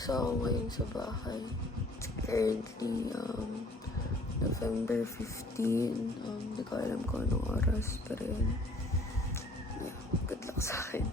Nasa ako ngayon sa bahay. It's currently, November 15. Hindi ko alam kung anong oras. Pero yun. Yeah, good luck sa akin.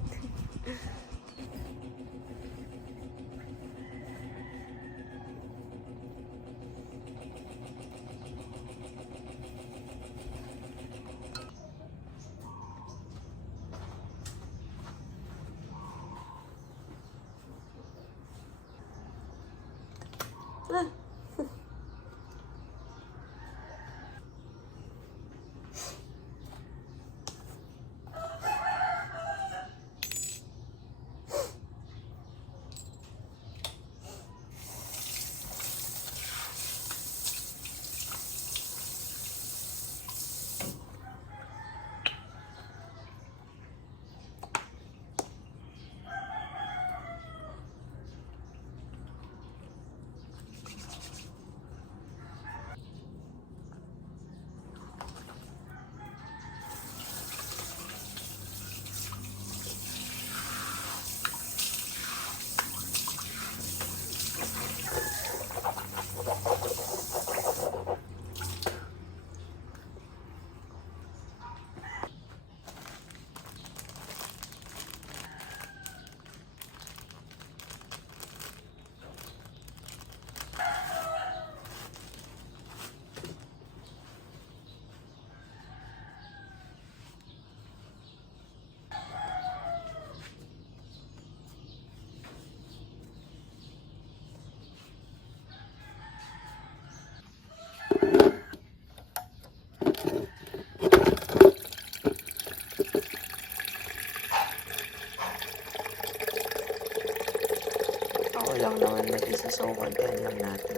Ako lang naman mag-isa, so kontihan lang natin.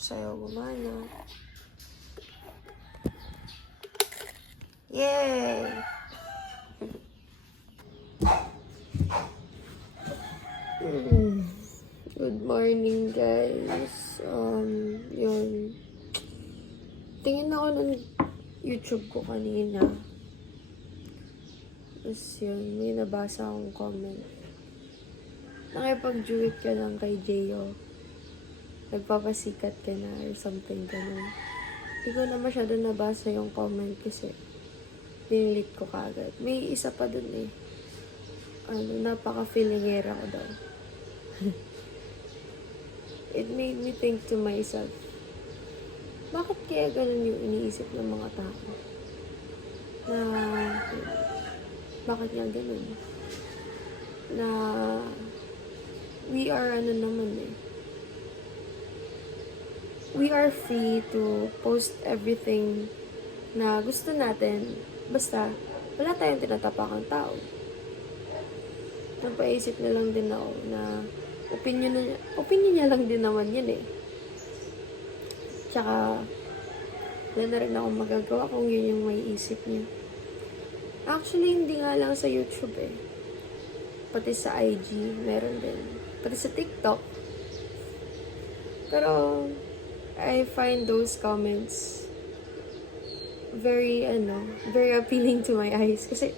Sayo gumana. Yay! Good morning, guys. Yun. Tingin ako ng YouTube ko kanina. Tapos yun, may nabasa akong comment. Nakipag-duet ka lang kay J.O. Nagpapasikat ka na or something ganun. Hindi ko na masyado nabasa yung comment kasi dinilit ko kagad. May isa pa dun eh. Napaka-feelingera ko daw. It made me think to myself, bakit kaya ganun yung iniisip ng mga tao? Na, bakit nga ganun? Na, we are naman eh. We are free to post everything na gusto natin. Basta, wala tayong tinatapakang tao. Napaisip na lang din ako na opinion niya lang din naman yun eh. Tsaka, wala na rin akong magagawa kung yun yung may isip niya. Actually, hindi nga lang sa YouTube eh. Pati sa IG, meron din. Pati sa TikTok. Pero, I find those comments very appealing to my eyes. Kasi,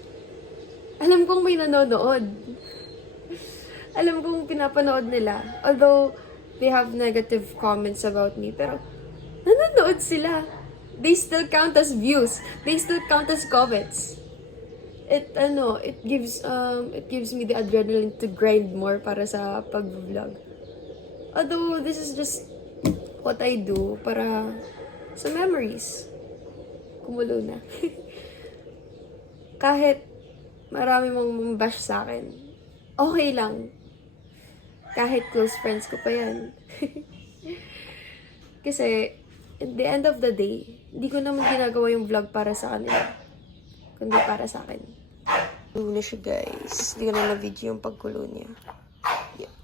alam kong may nanonood. Alam kong pinapanood nila. Although, they have negative comments about me. Pero, nanonood sila. They still count as views. They still count as comments. It gives me the adrenaline to grind more para sa pag-vlog. Although, this is just what I do para sa memories. Kumulo na. Kahit marami mong bash sa akin, okay lang. Kahit close friends ko pa yan. Kasi, at the end of the day, hindi ko naman ginagawa yung vlog para sa kanila. Kundi para sa akin. Kulo na siya, guys. Hindi ko na na-video yung pagkulo niya. Yeah.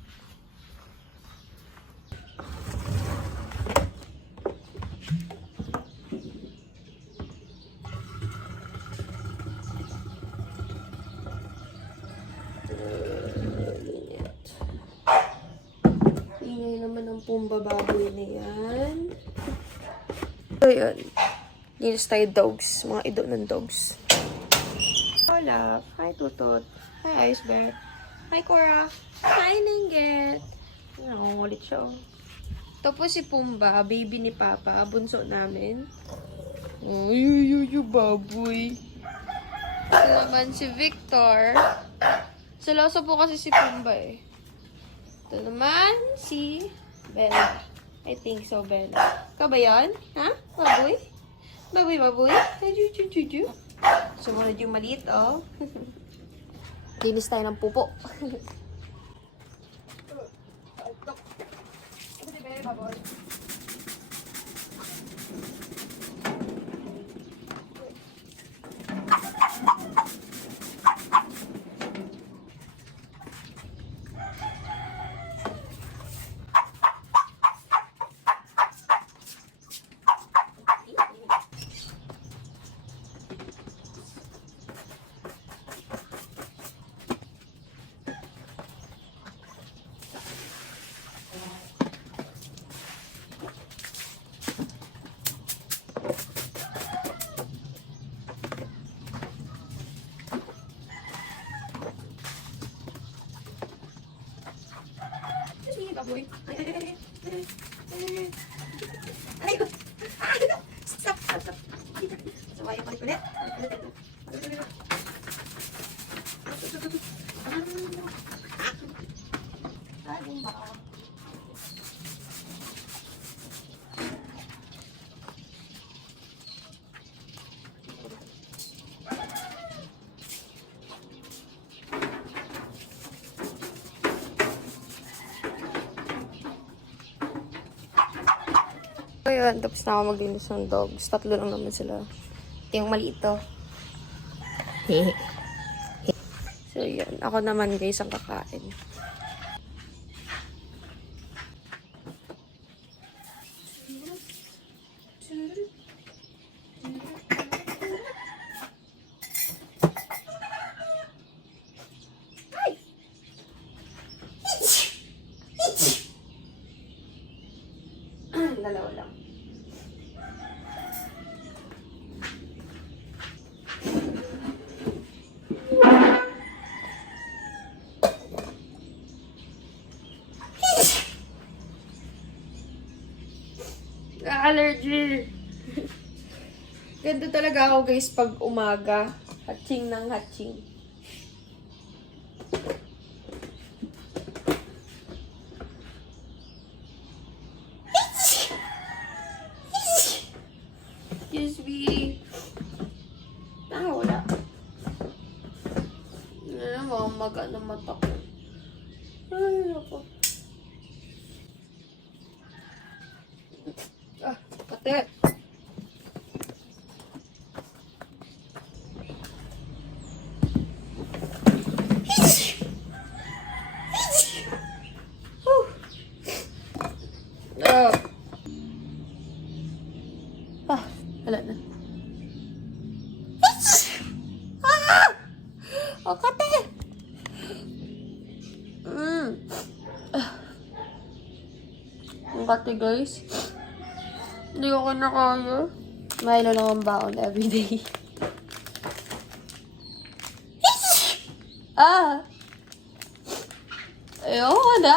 Ingay naman ang pumbababoy na yan. So, yun. Linis tayo dogs. Mga ido ng dogs. Hola. Hi, Tutot. Hi, Ice Bear. Hi, Cora. Hi, Lingget. Nangungulit siya, oh. Ito po si Pumba, baby ni Papa. Bunso namin. Oh, baboy. Ito naman si Victor. Seloso po kasi si Pumba, eh. Ito naman si Bella. I think so, Bella. Ikaw ba yan? Ha? Baboy? Baboy? Sumunod yung maliit, oh. Linis tayo ng pupo. Baboy. Aray ko. Stop. Sawayan ko ulit. So, yun. Tapos na ako maglinis ng dogs. 3 lang naman sila. Ito yung maliit, oh. So, yun. Ako naman, guys, ang kakain. Dalawa lang. Allergy. Ganito talaga ako, guys, pag umaga. Hatching ng hatching. Excuse me. Wala. Maga na mata ko. Ay, ako. Ate. Wala na. O, kate! Ang kate, guys. Hindi ko kinakaya. Milo lang ang baon everyday. Ayoko na.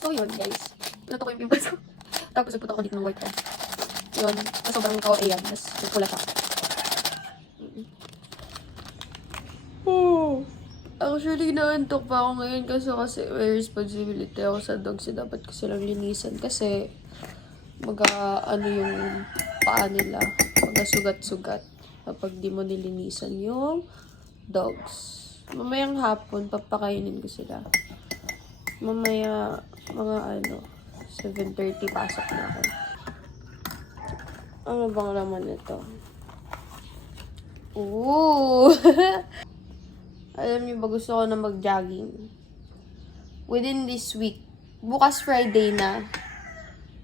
So, yun, guys. Nato ko yung pimples ko. Tapos, nagpunta ko dito ng white. Yun. Mas sobrang kawain yan. Mas pula siya. Actually, naantok pa ako ngayon kasi may responsibility ako sa dogs. Dapat ko silang linisan kasi ano yung paa nila. Sugat-sugat kapag di mo nilinisan yung dogs. Mamayang hapon, papakainin ko sila. Mamaya, mga 7:30 pasok na ako. Ano bang laman nito? Ooh! Alam niyo ba, gusto ko na mag-jogging. Within this week. Bukas Friday na.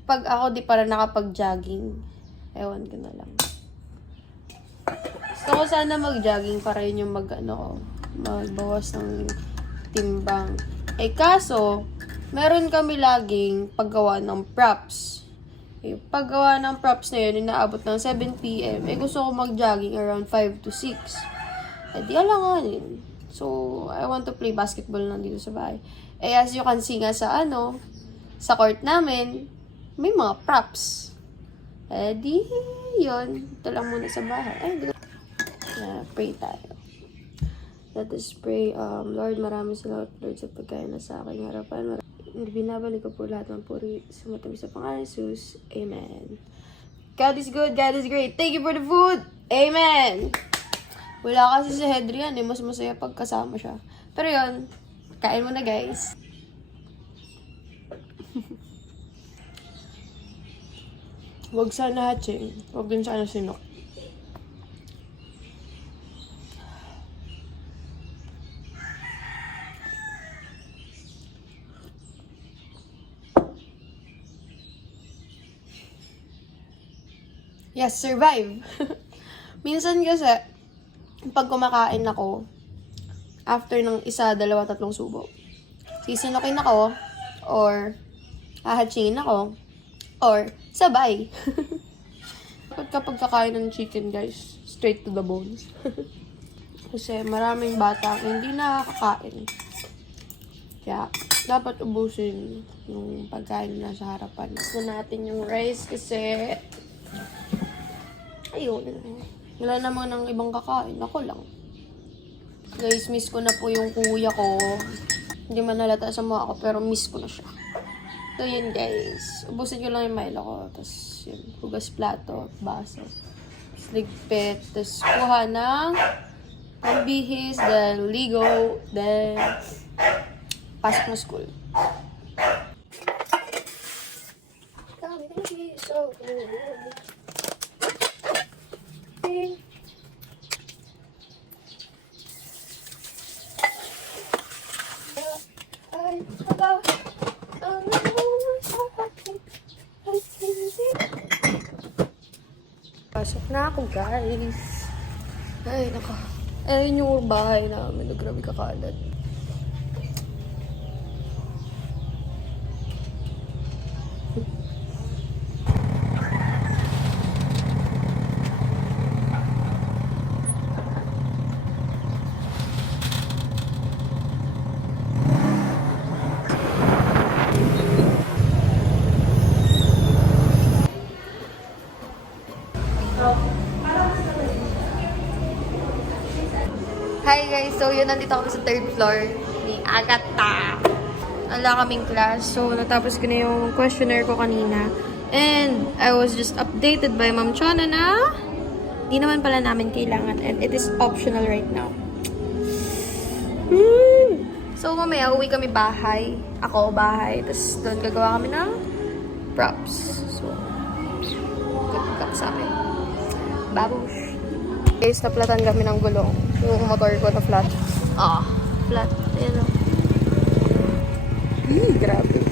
Pag ako di para nakapag-jogging. Ewan ko na lang. Gusto ko sana mag-jogging para yun yung magbawas ng timbang. Eh kaso, meron kami laging paggawa ng props. Yung paggawa ng props na yun, inaabot ng 7 p.m. Eh gusto ko mag-jogging around 5 to 6. Eh di alanganin. So, I want to play basketball lang dito sa bahay. Eh as you can see nga sa sa court namin, may mga props. Eh di, yun. Ito lang muna sa bahay. Ay, di ko. Pray tayo. Let us pray. Lord, maraming salamat, Lord, sa pagkain na sa aking harapan. Binabalik ko po lahat ng puri sa matamis sa Pangalan Jesus. Amen. God is good. God is great. Thank you for the food. Amen. Wala kasi si Hedrian, mas masaya pag kasama siya. Pero yun, kain mo na, guys. Huwag sana hatching. Huwag din sana sinok. Yes, survive. Minsan kasi, pag kumakain ako, after ng 1, 2, 3 subo, sisinokin ako, or hahatsingin ako, or sabay. Kapag kakain ng chicken, guys, straight to the bones. Kasi maraming bata hindi nakakain. Kaya, dapat ubusin yung pagkain na sa harapan. Gusto natin yung rice kasi ayun. Wala naman ng ibang kakain. Ako lang. Guys, miss ko na po yung kuya ko. Hindi man nalata sa mukha ko, pero miss ko na siya. So, yun guys. Ubusin ko lang yung Milo ko. Tapos, yun. Hugas plato, baso. Tapos, ligpit. Tapos, kuha ng pambihis, then ligo, then pasok na school. Kami na so good. Pasok na ako, guys. Ay, naka. Ayun yung bahay namin. Grabe kakalat. Hi guys, so yun, nandito kami sa 3rd floor ni Agatha. Wala kaming class, so natapos ko na yung questionnaire ko kanina. And I was just updated by Ma'am Chona na di naman pala namin kailangan and it is optional right now. So mamaya uwi kami bahay. Ako bahay. Tapos doon gagawa kami ng props. So, good luck sa amin. Babush! Guys, naplatan kami ng gulong. Yung motor ko na flat. Flat. Ayan o. Grabe.